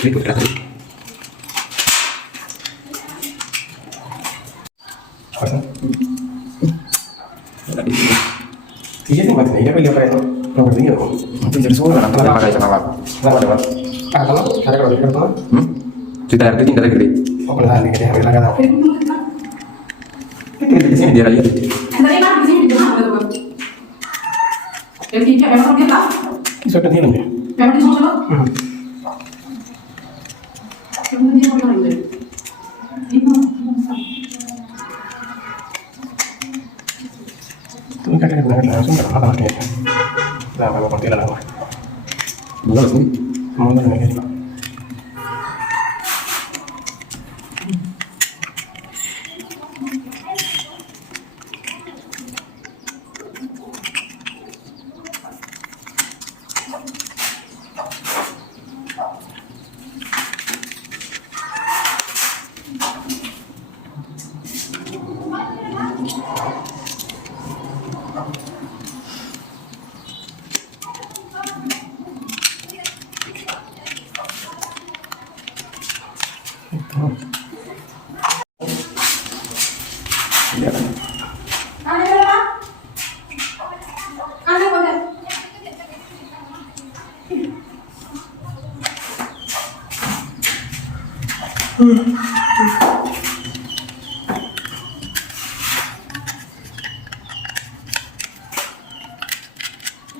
Ribut kan? Iya nih mati nih, dia kayak nomor dia. Nanti jadi semua orang tuh pakai sama apa? Nah, ada apa? Ah, kalau ada kalau dia tuh, Cerita RT tinggal gede. oh benar nih dia harga tahu. Kita di sini dia aja. Tadi kan di sini di mana tuh? Jadi dia memang dia tahu. Sudah dia nih. Memang di sana. Memang dia mau lagi. Tuh kan ada benar langsung nggak apa-apa dia. Nah, kalau kalau tidak lama, Bukan sih. mau nggak nih? Iya kan? Ada berapa? Ada berapa?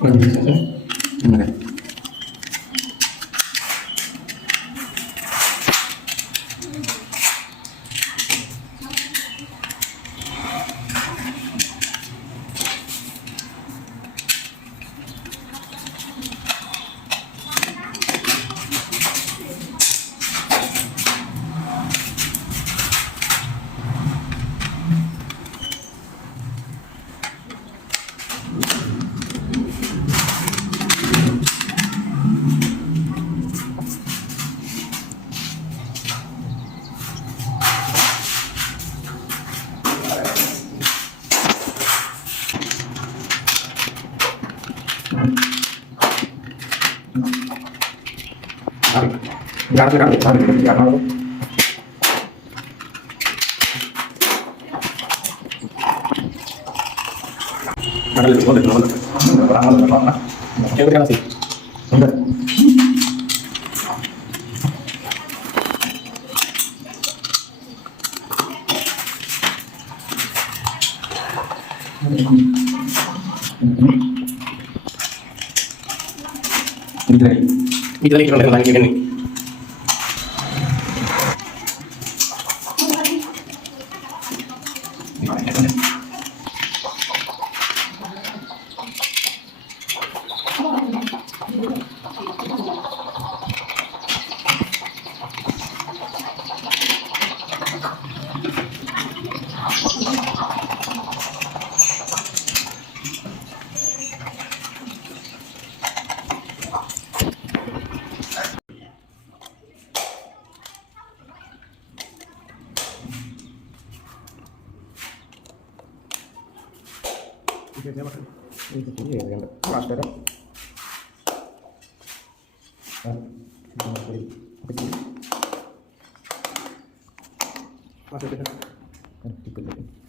Nggak bisa sih. Gimana? Jangan. Ada lebih boleh boleh. Orang apa? Kita kan sih. Enggak. Kita lagi kita lagi gini. Ini makan. Ini begini ya, yang keras dah. Masuk kita.